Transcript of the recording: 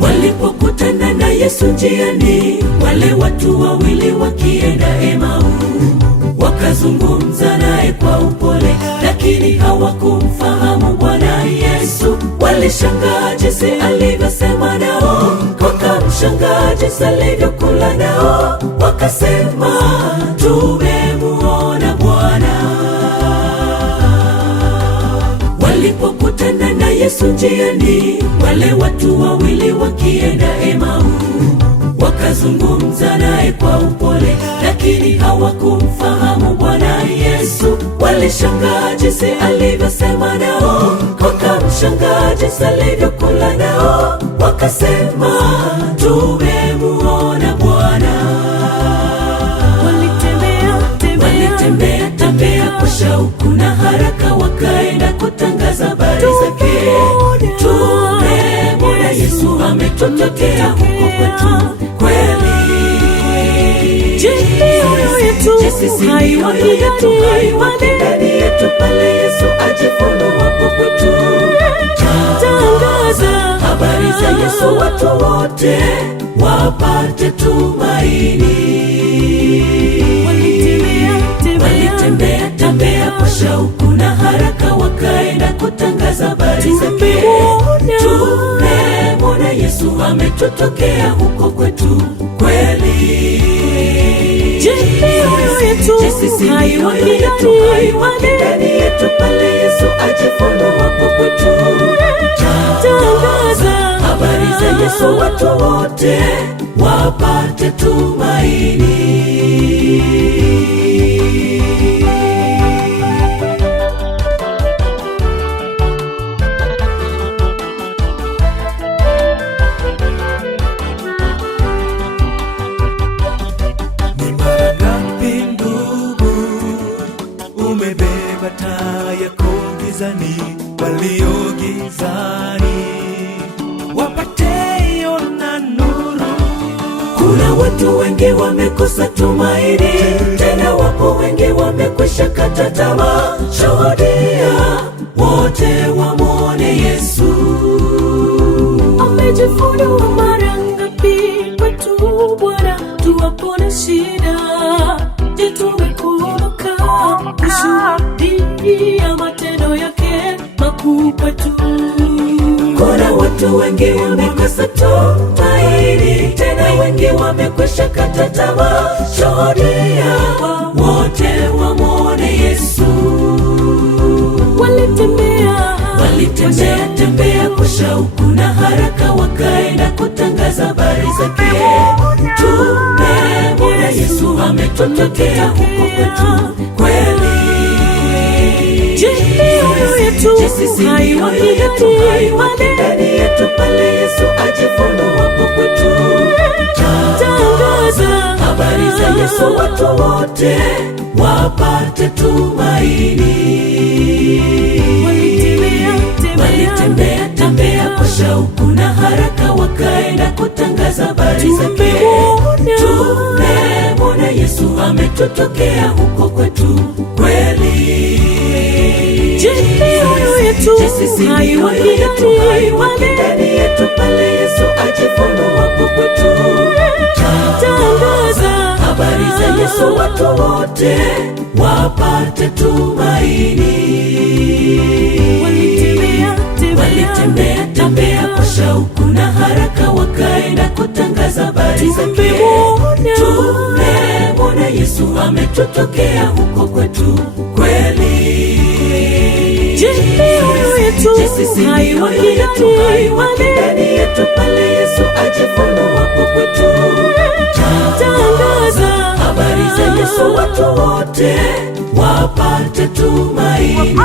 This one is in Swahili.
Walipokutana na Yesu njiani, wale watu wawili wakienda Emau, wakazungumza naye kwa upole, lakini hawakumfahamu Bwana Yesu. Walishangaa jinsi alivyosema nao, wakamshangaa jinsi alivyokula nao, wakasema, tumemuona Bwana. Walipokutana na Yesu njiani, wale watu wawili wakienda Emau, wakazungumza naye kwa upole, lakini hawakumfahamu Bwana Yesu. Walishangaa jinsi alivyosema nao, wakamshangaa jinsi alivyokula nao, wakasema, tumemuona Bwana. Walitembea kwa shauku na haraka, wakaenda kutangaza habari zake. Tumemwona Yesu, ametutokea huko kwetu. Kweli jinsi mioyo yetu haiwaki ndani yetu pale Yesu ajifunua hapo kwetu. Tangaza habari za Yesu, watu wote wapate tumaini. Walitembea kwa shauku na haraka, wakaenda kutangaza habari zake. Tumemwona Yesu, ametutokea huko kwetu. Kweli jinsi mioyo yetu haiwaki ndani yetu pale Yesu ajifunua hapo kwetu. Tangaza habari za Yesu, watu wote wapate tumaini. Walio gizani wapate iona nuru. Kuna watu wengi wamekosa tumaini, tena wapo wengi wamekwisha kata tamaa. Shuhudia wote wamwone Yesu. Amejifunua mara ngapi kwetu Bwana, tuwapone shida. Je, tumekumbuka kushuhudia matendo yake makuu kwetu? Kuna watu wengi wamekosa tumaini, tena wengi wamekwisha kata tamaa. Shuhudia wote wamwone Yesu. Walitembea kwa shauku na haraka, wakaenda kutangaza habari zake. Tumemwona Yesu, ametutokea huko kwetu. Kweli jinsi mioyo yetu haiwaki ndani yetu pale Yesu ajifunua hapo kwetu. Tangaza habari za Yesu, watu wote wapate tumaini. Walitembea kwa shauku na haraka, wakaenda kutangaza habari zake. Tumemwona Yesu, ametutokea huko kwetu. Kweli jinsi mioyo yetu haiwaki ndani yetu pale Yesu ajifunua hapo kwetu. Tangaza habari za Yesu, watu wote wapate tumaini. Walitembea kwa shauku na haraka, wakaenda kutangaza habari zake. Tumemwona Yesu, ametutokea huko kwetu. Kweli jinsi mioyo yetu haiwaki ndani yetu pale Yesu ajifunua hapo kwetu. Tangaza habari za Yesu, watu wote wapate tumaini.